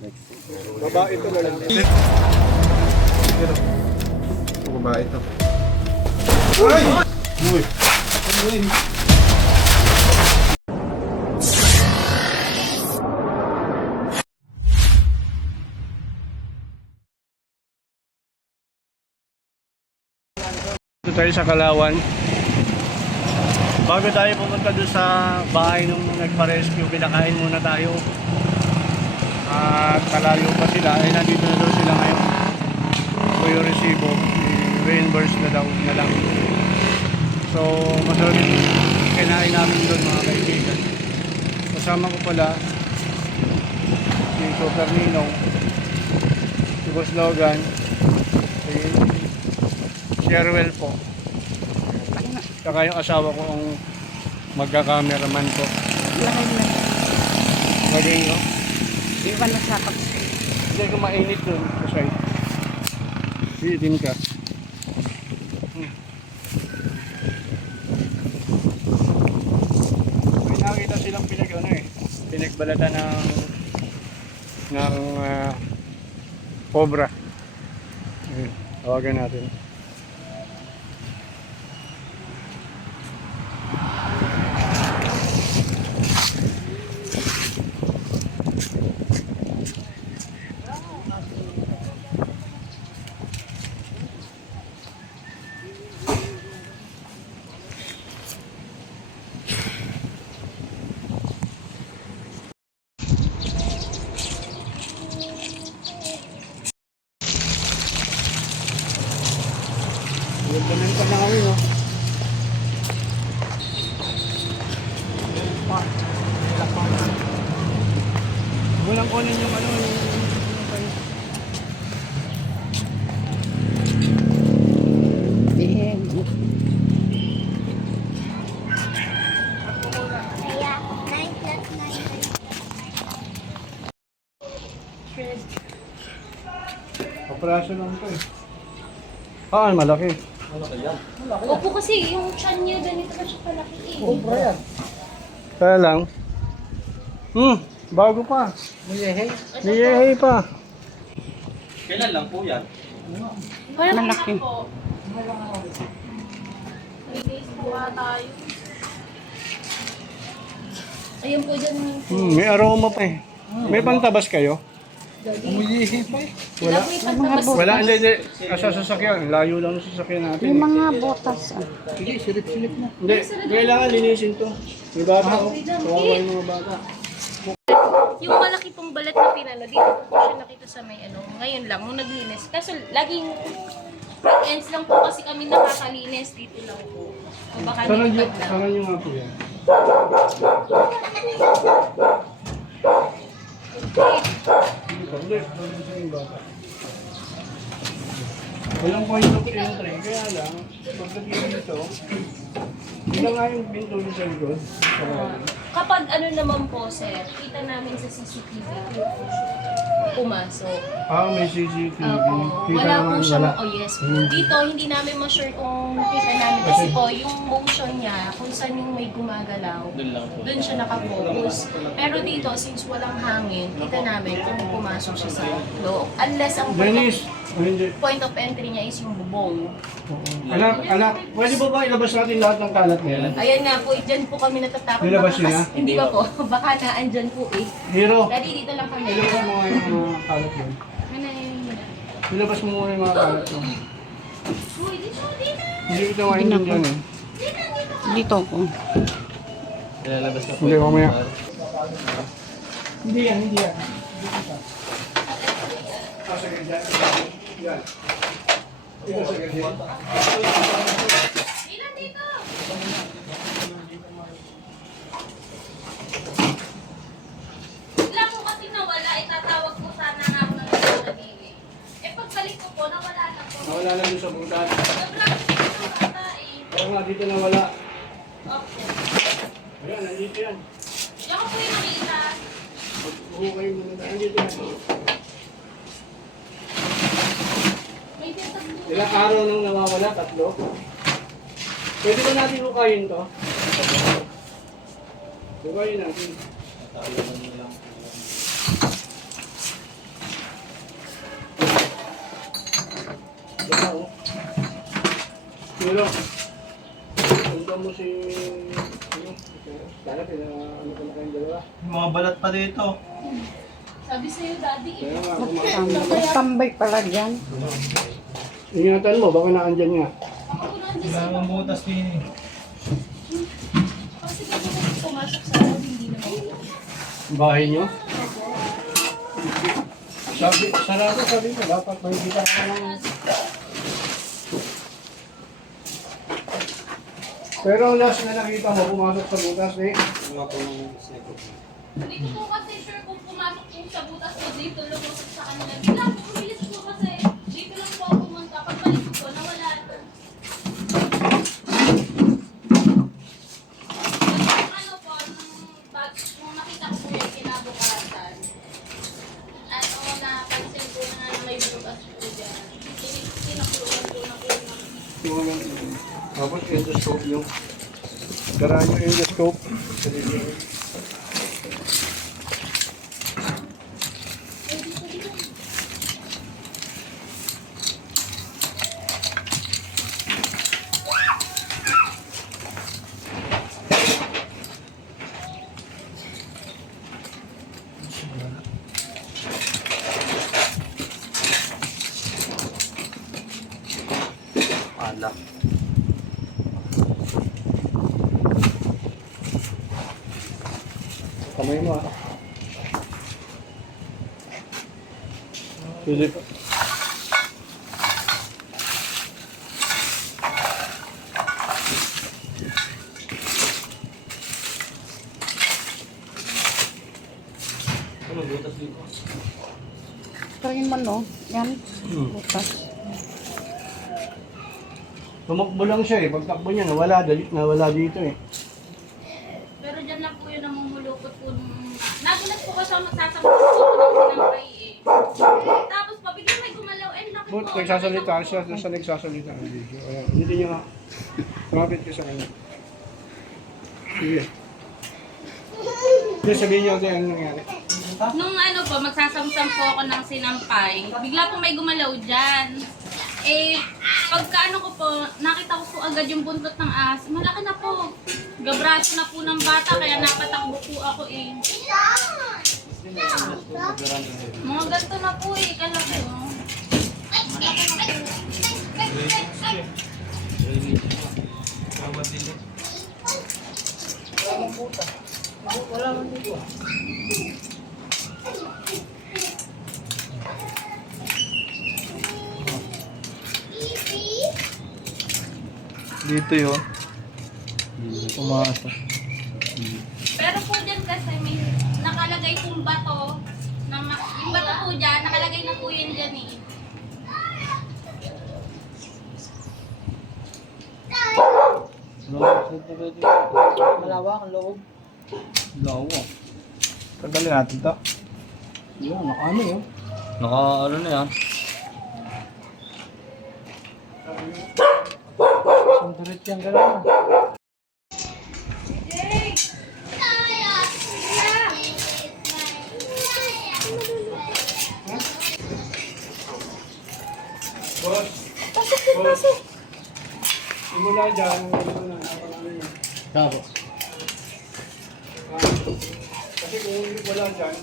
Babae ito na lang. Babae ito. Uy! Uy! Uy! Dito tayo sa Kalawan. Bago tayo pumunta doon sa bahay nung nagpa-rescue, pinakain muna tayo. At malayo pa sila, ay nandito na daw sila ngayon. So yung resibo, i-reimburse na daw na lang. So masarap yung kinain namin doon mga kaibigan. Kasama ko pala si Super Ninong, si Boss Logan, si Sherwell po, saka yung asawa ko ang magka-cameraman ko. Lagay nyo? Iwan na sa kapag. Hindi ko mainit dun kasi din ka. May nakita silang pinagbalatan ng cobra. Ayun, tawagan natin. Ganun pa na kami, no? Walang kunin yung ano, yung operasyon lang ito eh. Ah, malaki. Opo kasi yung chan niya ganito pa siya palaki eh. Cobra yan. Kaya lang. Bago pa. May pa. Kailan lang po yan? Parang Malaki. po. 3 days po tayo. Ayun po dyan. May aroma pa eh. May pantabas kayo? Umiihi pa eh. Wala. May Wala, hindi. Sa sasakyan. Layo lang sa sasakyan natin. Yung mga botas. Sige, silip-silip na. Hindi, kailangan linisin to. May bata ko. Kawawa yung mga bata. Yung malaki pong balat na pinano, dito po siya nakita sa may ano, ngayon lang, nung naglinis. Kaso laging ends lang po kasi kami nakakalinis dito lang po. O baka nilipad lang. Saran nyo nga po yan. Walang point of entry, kaya lang, pagdating dito, hindi nga yung pinto yung sa likod. Kapag ano naman po, sir, kita namin sa CCTV kung po siya pumasok. May CCTV. Opo. Wala po siyang, oh yes po. Dito, hindi namin ma-sure kung kita namin. Kasi po, yung motion niya, kung saan yung may gumagalaw, doon siya nakafocus. Pero dito, since walang hangin, kita namin kung pumasok siya sa loob. Unless ang Dennis, hindi. point of entry niya is yung bubong. Anak, pwede ba ilabas natin lahat ng kalat nila? Ayan nga po, dyan po kami natatakot. Nilabas niya? Hindi ba po? Baka na andyan po eh. Hero, Daddy, dito lang kami. ilabas mo nga yung mga kalat yun. Ano yun? Ilabas mo muna yung mga kalat yun. Uy, dito, dito! Hindi kita maintindihan eh. Dito ko. Ilalabas na po. Hindi, mamaya. Hindi yan. Sige, dyan. Yan. Ito sa gabi. Ilan dito? Bigla ko kasi nawala, itatawag ko sana nga ako ng nabili. Eh pagbalik ko po, nawala na po. Nawala na doon sa butan. Sobrang dito bata eh. Kaya nga dito nawala. Okay. Ayan, nandito yan. Diyan ko po yung nakita. Huhukay mo na. Nandito yan. May tinatag po. Ilang araw nang nawawala? 3? Pwede ba natin hukayin to? Hukayin natin. Pero, punta mo si... Sana ano pa na kayong dalawa? Yung mga balat pa dito. Sabi sa'yo, daddy, Kaya nga, Magtambay pala dyan. ingatan mo, baka naandyan nga. Kailangan butas din eh. Kasi kung pumasok sa akin, hindi naman. Bahay nyo? Sarado sabi ko, dapat makikita ka ng... Pero last na nakita mo, pumasok sa butas eh. Mga po ng snake. Hindi ko po kasi sure kung pumasok po sa butas o dito lumusok sa kanila. Bigla po, umilis po kasi dito lang po ako pumunta. Pagbalik ko, nawala na. Yung ano po, nung nakita ko po yung kinabukasan, ano, napansin ko na may butas po dyan. Tinakuluan po na po ng Tapos endoscope nyo. Karaan nyo endoscope. Ala. Kamay mo ah. Philip. Ano butas dito? Tingin man no. Yan. Butas. Tumakbo lang siya eh. Pagtakbo niya, nawala dito eh. Pero dyan lang po yun namumulukot po. Nagulat po kasi ako nagsasagot po ng sinampay eh. Tapos pabigyan may gumalaw. Eh, laki But po. nagsasalita siya, doon sa nagsasalita ang video. Ayan, hindi niya kumapit ka sa kanya. Sige. Sige, sabihin niyo tayo ang nangyari. Nung ano po, magsasamsam po ako ng sinampay. Bigla po may gumalaw dyan. Eh, pagka ano ko po, nakita ko po agad yung buntot ng ahas. Malaki na po. Gabraso na po ng bata, kaya napatakbo po ako eh. Mga ganito na po eh, kalaki oh. Malaki na po. Dito yun. Pumasok. Pero po dyan kasi may nakalagay pong bato. Yung bato po dyan, nakalagay na po yan dyan eh. Malawak ang loob. Lawa. Tagalin natin to. Yan, nakaano yun. Naka ano na yan. Sandarit yan gano'n. Boss. Boss. Simula dyan. Tapos. Kasi kung wala dyan,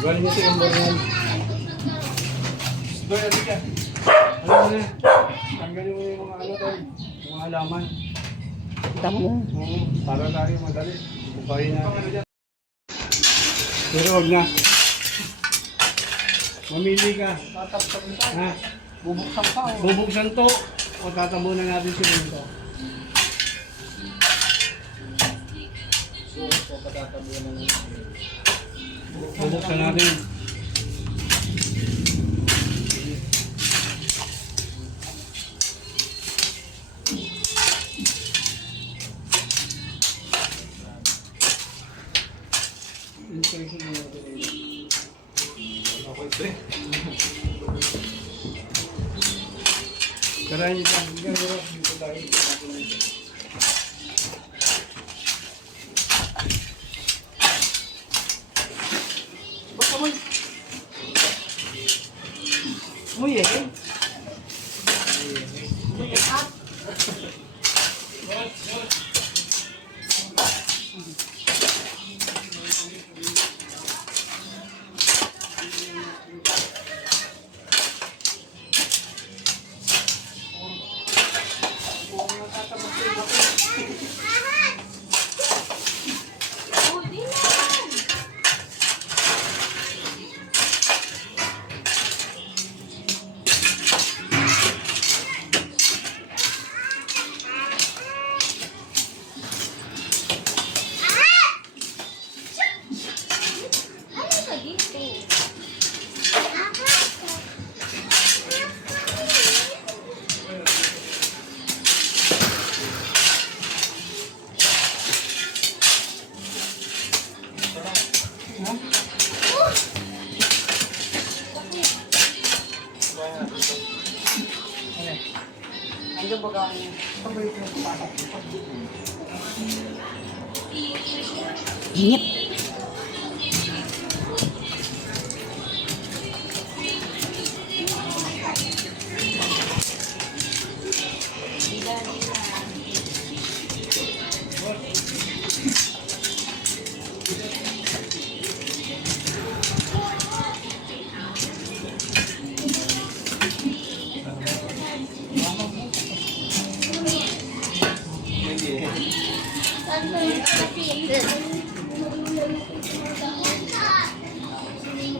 galing niya sa imbagan. Doy, ano ka? Ano na? Tanggalin mo yung mga ano tayo, mga halaman. Damo. Oo, para tayo madali. Bukayin natin. Pero huwag na. Mamili ka. Ha? Bubuksan pa. Bubuksan to o tatabunan natin si Rinto. Bubuksan natin. Karahin niyo dyan. Dito tayo. Uy, eh. Oh, di lang. Ano sa dito? Ano ba gawin? Init.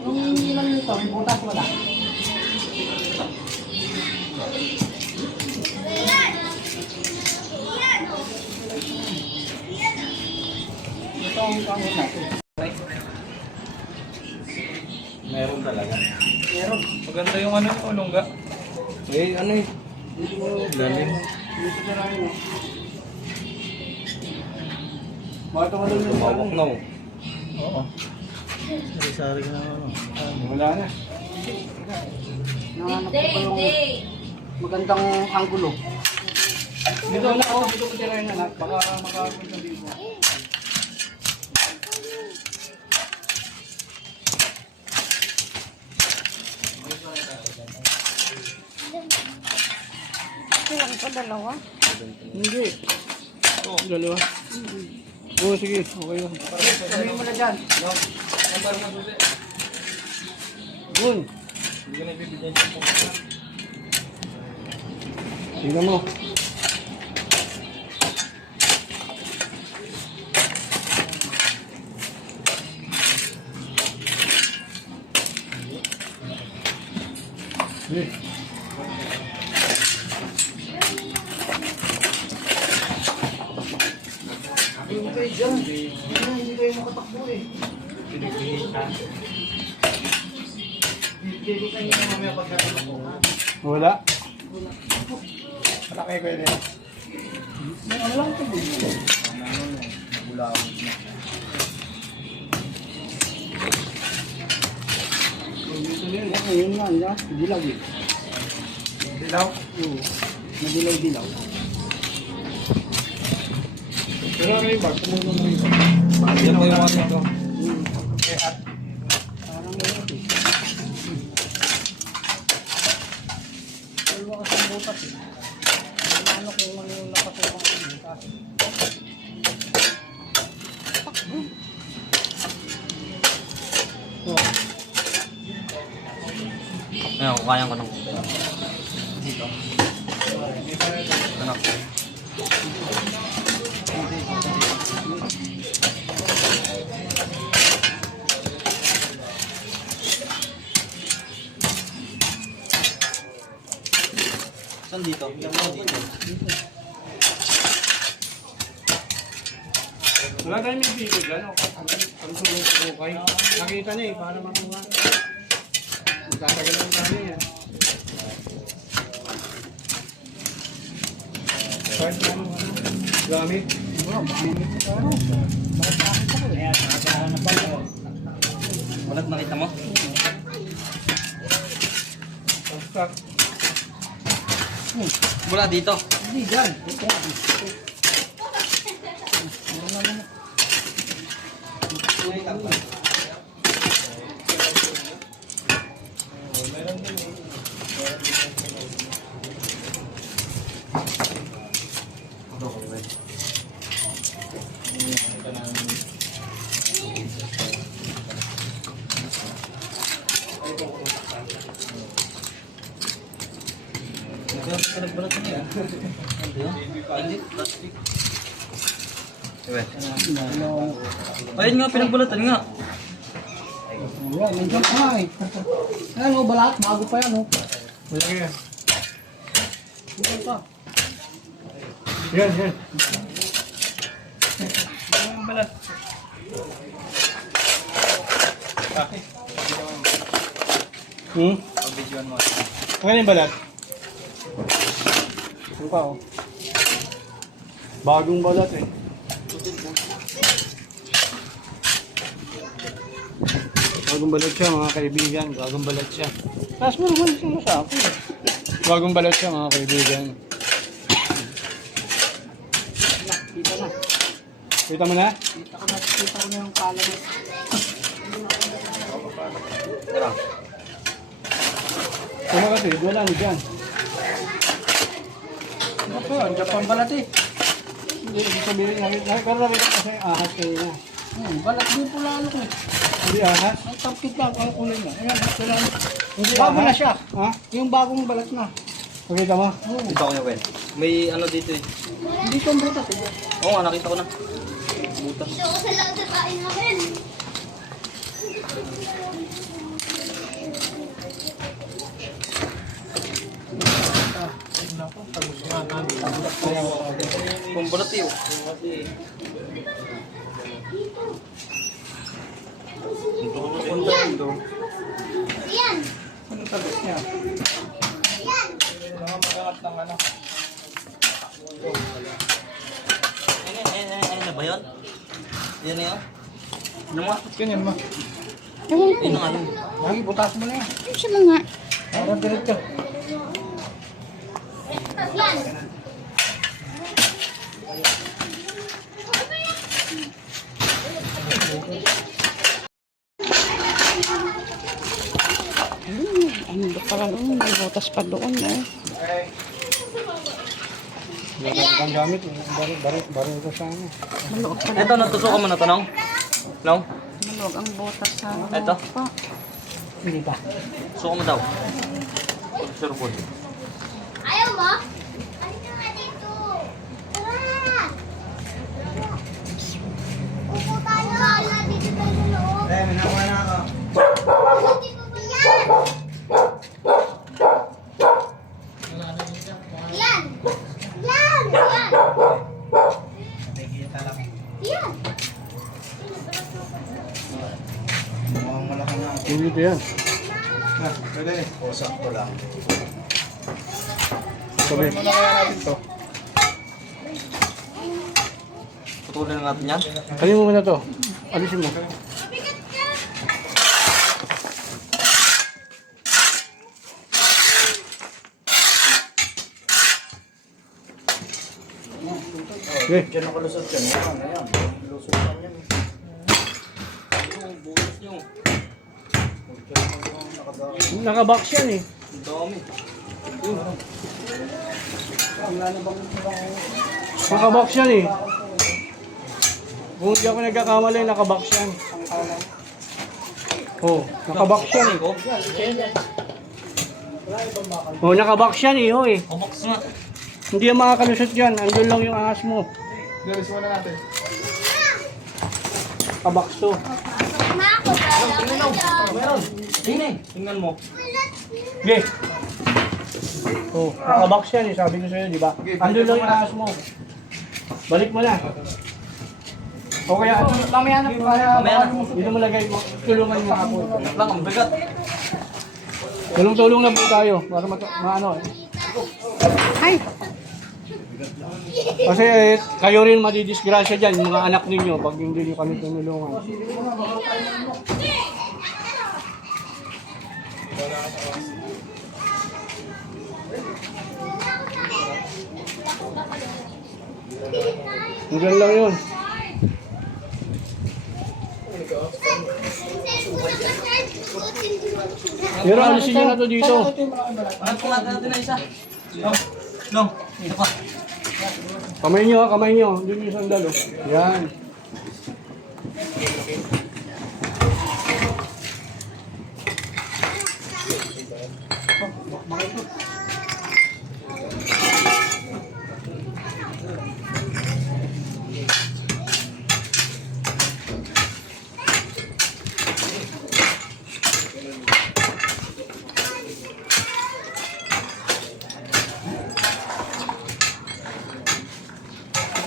Yung ilan nito, may butas wala. Ito ang pangit natin. Meron talaga. Meron. Maganda yung ano yung ulongga. Eh, ano eh. Dito mo, Galing. dito sa rin eh. Bakit mo lang yung Tumawak na oh. Oo. Sari-sari ka na ano. Wala na. Nahanap ko Day, pa yung day. magandang anggulo. Dito na ako, dito ko tirahin anak. Baka makapunta dito. Ilang pa dalawa? Hindi. Dalawa. Oo, sige. Okay lang. Sabihin mo na dyan. Yun. Tingnan mo. Hindi kayo dyan. Hindi kayo makatakbo eh. Hindi kayo mamaya pagkakatakbo. Wala. Wala kayo pwede. Ano lang ito? Dito na yun. Okay, yun nga. Yan. Dilaw eh. Dilaw. Oo. Madilaw-dilaw. Pero ano yung bag? Tumulong mo yung Yan po yung ano ito. Eh, at Parang meron eh. Dalawa kasi ang butas eh. Ano kung ano yung nakatulong ang butas. Oh. Ayun, kaya ko nang. Dito. Anak. Saan dito? Yung mga dito. wala tayong may video dyan. O, ang tulong ko kayo. Nakita niya eh, para makuha. Magtatagal lang tayo yan. Kahit ano, gamit. Wow, maminit na tayo. Bakit nakakita ko eh? Walat nakita mo? Basta, Mula dito. Hindi dyan. Ito nga. Meron na naman. Pinagbalat niya. Ano yun? Hindi, plastic. Diba? Ayun nga, pinagbalatan nga. Ayan, nandiyan ka nga eh. Ayan o, balat. Bago pa yan o. Malaki yan. Ayan pa. Yan, yan. Ayan balat. Pag-videoan mo. Ano yung balat? Ano pa oh? Bagong balat eh. Bagong balat siya mga kaibigan. Bagong balat siya. Taas mo naman siya sa akin. Bagong balat siya mga kaibigan. Kita na. Kita mo na? Kita ko na yung pala mo. Tara. Ano kasi? Wala ni dyan. Ano po, andiyan pa ang balat eh. Hindi, ibig sabihin nga. Pero nakita ko kasi ahas kayo na. Balat din po lalo ko eh. Hindi ahas. Ang tapkit lang ang kulay niya. Ayan, kailangan. Hindi Bago ahas. na siya. Ha? Yung bagong balat na. Pakita mo? Dito ako niya, Ben. May ano dito eh. Hindi ko ang butas eh. Oo nga, nakita ko na. Butas. Gusto ko sa lahat ng kain namin. Kung balat eh. Yan! Anong tabos niya? Yan! Ano ba yun? Yan na yun? Ano nga? Ganyan mo. Yun na nga yun. Lagi, butas mo na yan. Siya mo nga. Para diretso. Yan! Ano ba pala doon? May butas pa doon eh. Wala kang gamit. Baril ko sa ano. Maluwag pala. Ito, natusukan mo na to, Nong? Nong? Maluwag ang butas sa Ito? pa. Hindi pa. Suka mo daw. Sure po. Ayaw mo? Halika nga dito. Tara! Upo tayo. Hala, dito tayo sa loob. Minawa na ako. Hindi ko ba yan? Yan! Yan! Yan! Yan! Hindi ito yan. Pwede. O, sakto lang. Sabi. Putulin na natin yan. Kali mo muna to. Alisin mo. Okay. Diyan nakalusot yan. Ayan. Lusot lang yan. Bukas nyo. Nakabox yan eh. Ang dami. Nakabox yan eh. Kung hindi ako nagkakamali, nakabox yan. Oh, nakabox yan eh. Oh, nakabox yan eh, oh eh. Kubox nga. Hindi yan makakalusot yan. Andun lang yung ahas mo. Galis mo na natin. Nakabox to. Pasok na ako. Dala Meron. Tingnan. Tingnan mo. Okay. Oh, nakabox yan eh. Sabi ko sa'yo, di ba? Andun lang yung ahas mo. Balik mo na. O kaya, Mamaya na. Mamaya na. dito mo lagay mo. Tulungan mo ako. Lang, ang bigat. Tulong-tulong na po tayo. Para maano eh. Ay! Kasi kayo rin madidisgrasya dyan, yung mga anak ninyo, pag hindi nyo kami tinulungan. Hanggang lang yun. Pero alisin nyo na to dito. Ano kung natin na isa? Long. Long. Ito pa. Kamay nyo ha, kamay nyo. Doon yung sandal oh. Yan.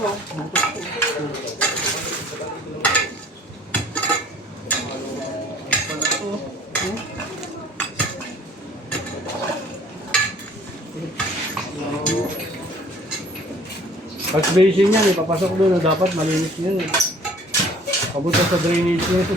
oh. Pag basin yan, ipapasok doon, dapat malinis yan. Papunta sa drainage yan.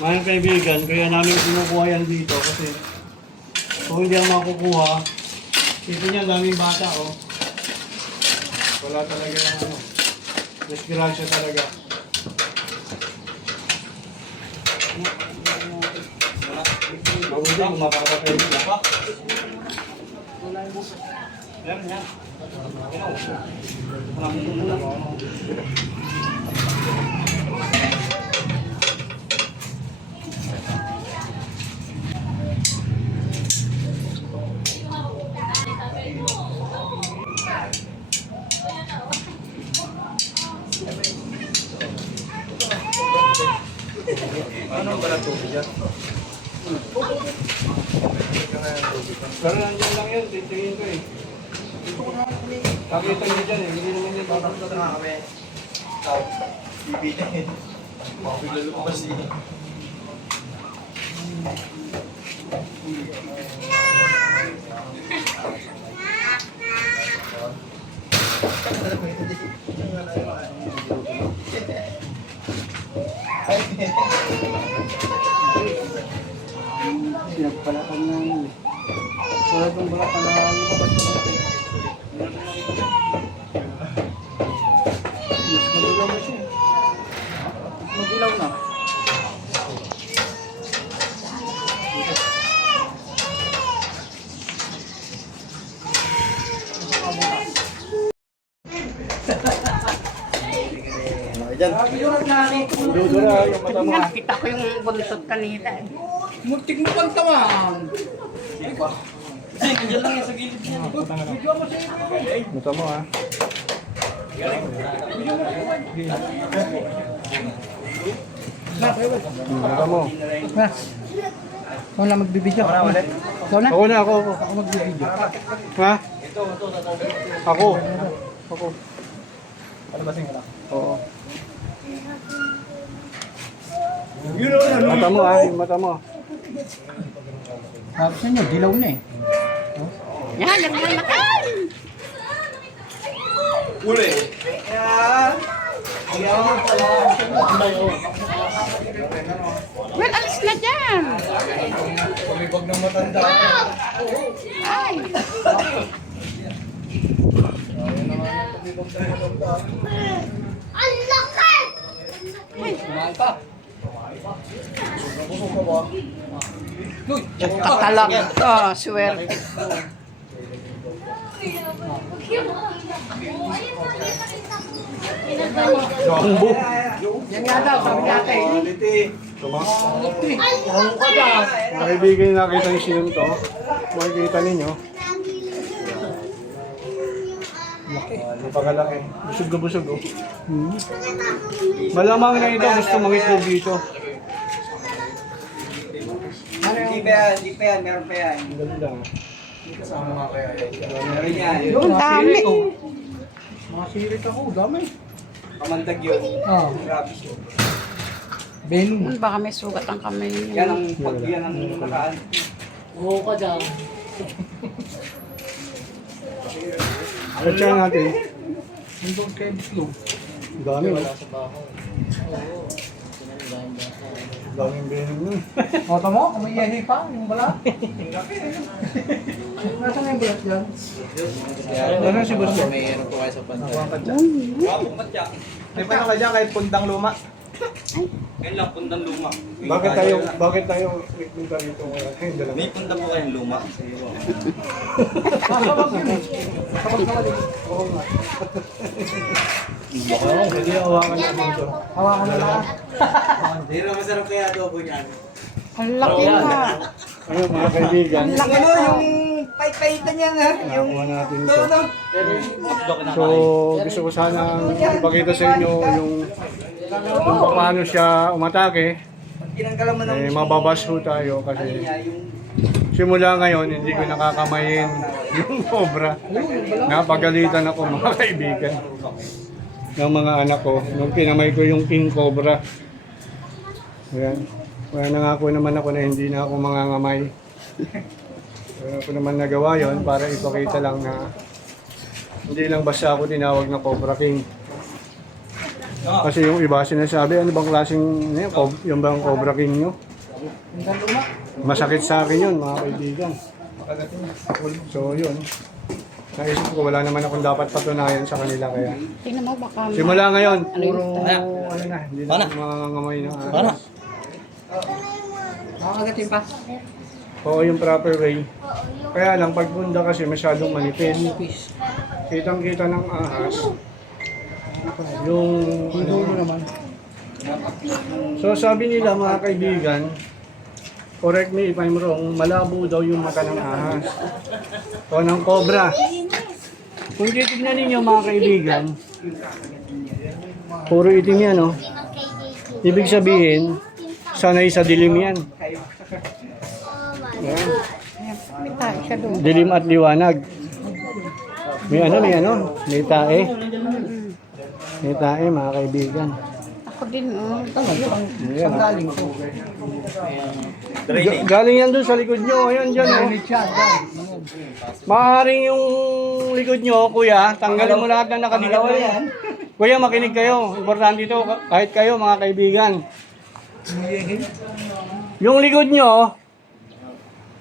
Mga kaibigan, kaya namin kinukuha yan dito kasi kung hindi ang makukuha, ito niya daming bata oh. Wala talaga yung ano, disgrasya talaga. Mabuti kung mapapatay nila. Yan, yan. Anong pala tubig yan? Pero nandiyan lang yun, titingin ko eh. Nakita niyo dyan eh, hindi naman yun tatakot na kami. Bibigyan. Makulalo ko kasi. Pinagpalakan namin. Wala itong balakan na mas magilaw na siya. Magilaw na. Dudura yung mata mo. Kita ko yung buntot kanina. Muntik mo pang tamaan. Kasi, nandiyan lang yan sa gilid niya. Mata mo ah. Mata mo. Ikaw na magbibidyo. Ikaw na? Ako na, ako. Ako magbibidyo. Ha? Ako. Ako. Palabasin ka lang. Oo. Mata mo ah, yung mata mo. Sabi sa inyo, dilaw na eh. Yan, nagmamakan! Uli. Well, alis na dyan! Pumibag ng matanda. Ay! Ang laki! Kumain ka. Busog ka ba? Uy! Katalag. Oh, swerte. Jumbo. Yan nga daw, sabi natin. Mga kaibigan, nakita niyo sinong to. Makikita ninyo. Napakalaki. Busog na busog oh. Malamang na ito gusto mangitlog dito. Hindi pa yan, meron pa yan. Ang ganda. Kasama kaya yan. Ang dami. Mga sirit ako, dami. Kamandag yun. Ah, Grabe siya. Venom. Baka may sugat ang kamay niya. Yan ang pagbiyan ng nakaan. Katsa natin. Hindi kay Bislog. Ang dami. Daming benin nun. Moto mo? Kumayahi pa? Yung balat? Nasaan nga yung balat dyan? Ano si boss mo? Mayroon po kayo sa pantay. May paano ka dyan kahit pundang luma? Ngayon lang, pundang luma. Bakit tayo nagpunta rito ngayon? Ay, dalawa. May punda po kayong luma. Hindi hawakan na dito. Hawakan mo lang. Hindi na masarap kaya adobo niyan. Ang laki na. Ano mga kaibigan? Ano yung pait-paitan niya nga? Nakakuha natin ito. So, gusto ko sana ipakita sa inyo yung kung paano siya umatake. Tinanggalan mo ng Mababas ho tayo kasi simula ngayon hindi ko nakakamayin yung cobra. Napagalitan ako mga kaibigan ng mga anak ko nung pinamay ko yung king cobra. Ayan. Kaya nangako naman ako na hindi na ako mangangamay. Kaya ako naman nagawa yon para ipakita lang na hindi lang basta ako tinawag na Cobra King. Kasi yung iba sinasabi, ano bang klaseng yung bang Cobra King nyo? Masakit sa akin yun mga kaibigan. So yun. Naisip ko wala naman akong dapat patunayan sa kanila kaya. Tingnan mo baka Simula ngayon, Ano yun? puro ano na, hindi na ako mangangamay ng Paano? ahas. makakagatin pa. Oo, yung proper way. Kaya lang, pag bunda kasi masyadong manipis. Kitang-kita ng ahas. Yung ano mo naman. So sabi nila mga kaibigan, correct me if I'm wrong, malabo daw yung mata ng ahas. O ng cobra. Kung titignan ninyo mga kaibigan, puro itim yan, no? Ibig sabihin, sanay sa dilim yan. Ayan. may tayo siya doon. Dilim at liwanag. May may tae. May tae mga kaibigan. Ako din, oh. Ayan. Galing ko. Galing yan dun sa likod nyo. Ayan dyan. Oh. Maaaring yung likod nyo, kuya, tanggalin mo lahat na nakadikit na yan. Kuya, makinig kayo. Importante ito, kahit kayo mga kaibigan. Yung likod nyo,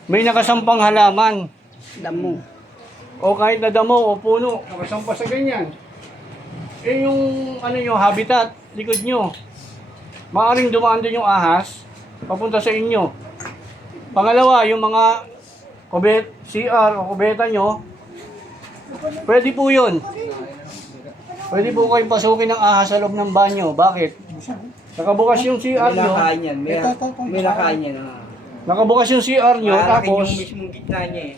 may nakasampang halaman. Damo. O kahit na damo o puno, nakasampa sa ganyan. Eh yung nyo, habitat, likod nyo. Maaaring dumaan din yung ahas, papunta sa inyo. Pangalawa, yung mga CR o kubeta nyo, pwede po yun. Pwede po kayong pasukin ng ahas sa loob ng banyo. Bakit? Nakabukas yung CR nyo. May nakain yan. Nakabukas yung CR nyo, tapos mismong gitna niya eh.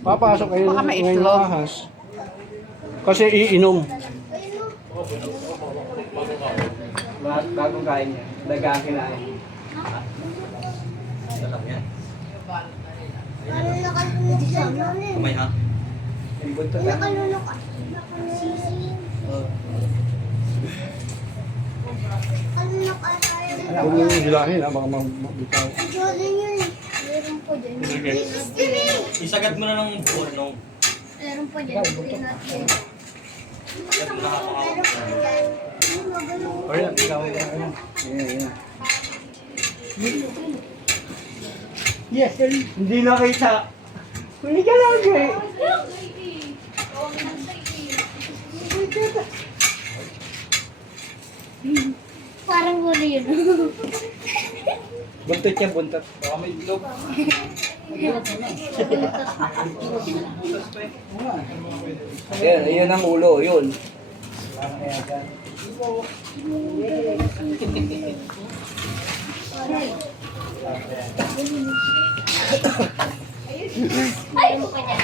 papasok kayo Baka may ngayon ng itlog. ahas. Kasi iinom. Bagong kain niya. Dagang kinain. Ano nakalunok sa ano Kamay ha? Yung buntot ah. Nakalunok ka. Sising. Nakalunok ka tayo. Huwag mo yung hilahin, baka mabitaw. Jordan yun eh. Meron po dyan. Sige. Isagat mo na ng bunong. Meron po dyan. Hindi natin. Meron po dyan. O yan, ikaw. Yes, sir. Hindi nakita. Hindi ka lagi. Parang huli yun. Buntot niya, buntot. Baka may itlog. Yan ang ulo, yun. Meron po dyan.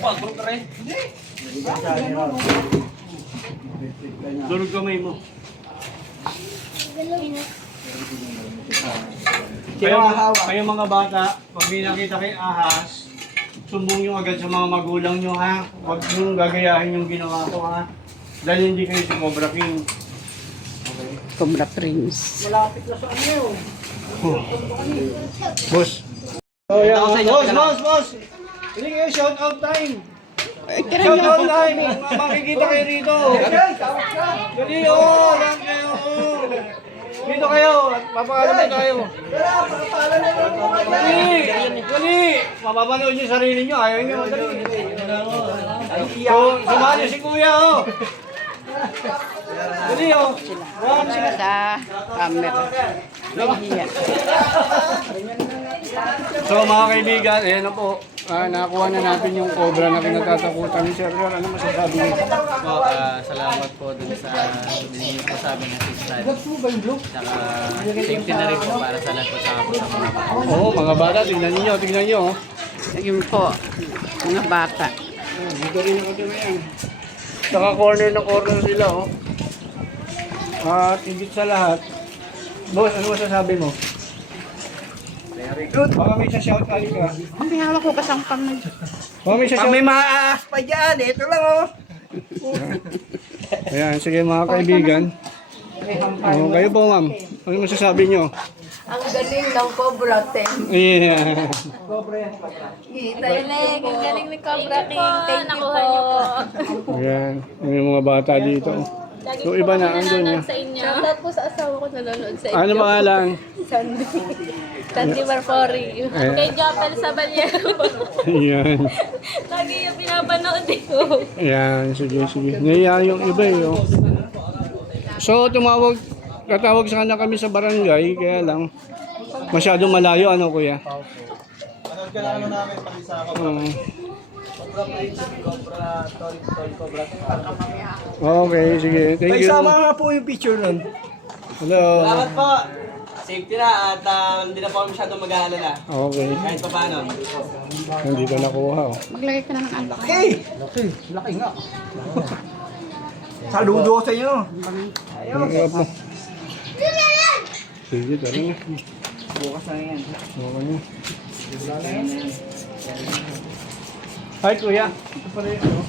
Pagod rin. Durog kamay mo. Kayo mga bata, pag may nakita kay ahas, sumbong nyo agad sa mga magulang nyo ha. Huwag nyo gagayahin yung ginawa ko ha. Dahil hindi kayo si Cobra King. Cobra Prince. Malapit na sa ano yun. Boss. Oh, yan. Boss! Hindi kayo shout out time. Shout out tayo. Makikita kayo rito. Dali, oh. Lahat kayo. Dito kayo. Papaalam na tayo. Dali. Dali. Mapapanood niyo yung sarili niyo. Ayaw niyo. Dali. So, sumali si Kuya, oh. Dali, oh. Sa camera. Nahihiya. So mga kaibigan, ayan na po. Nakakuha na natin yung cobra na kinatatakutan ni Sir. Ano masasabi niyo? Po, salamat po dun sa binigay po sa amin ng assistant. Saka safety na rin po para sa lahat po sa mga bata. Oo, mga bata, tingnan niyo, tingnan niyo. Oh. Ayun po, mga bata. Dito rin ako yan. Saka corner na corner sila, oh. At higit sa lahat, boss, ano masasabi mo? Very good. Baka may shout out ka. Hindi hawak ko kasampang na. Baka may shout out. maaas pa dyan, ito lang oh. Ayan, sige mga kaibigan. Oh, kayo po ma'am, ano masasabi niyo? Ang galing ng Cobra 10. Yeah. Galing, ang galing ni Cobra King. Thank you po. Ayan, yung mga bata dito. So iba na, andun niya. Shoutout po sa asawa ko nanonood sa inyo. Ano pangalan? Sandy. Sandy Marfori. Kay Jopel Sabaliero. Ayan. Lagi yung pinapanood ko. Ayan, sige, sige. Naiya yung iba eh. Oh. So tatawag sa kanya kami sa barangay, kaya lang masyadong malayo, ano kuya? Okay, sige. Thank you. nga po yung picture nun. Hello. Salamat po. Safety na at hindi na po kami masyadong mag-aalala. Okay. Kahit pa paano. Nandito nakuha. Oh. Maglagay ka na ng alak. Laki nga. Saludo sa inyo. Ang mo. Sige, tara na. Bukas na yan. Okay na. Hi kuya. Ito pa rin. Oh.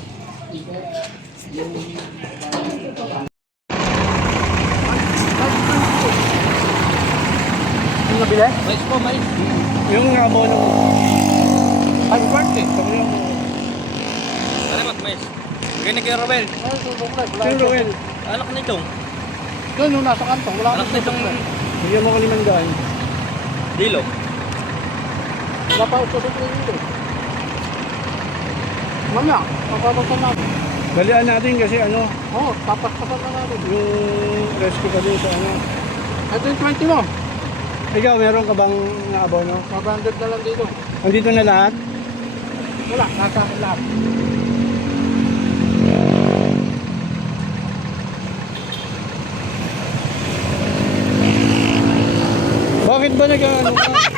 Yung nabili? Mais po, mais. Yung abono mo. Ay, birthday. Salamat, mais. Bigyan ni Kuya Robel. Sir Roel, Anak na itong. Doon, nung nasa kanto. Wala Anak na itong bigyan mo ko 500. dilo. Wala pa ako sa dito. Mamaya, papapasan natin. Dalian natin kasi ano, Oo, papapasan na natin. yung rescue ka dito, ano. Ito yung 20 mo. Ikaw, meron ka bang abono? 500 na lang dito. Andito na lahat? Wala, nasa akin lahat. Bakit ba nag-ano ka?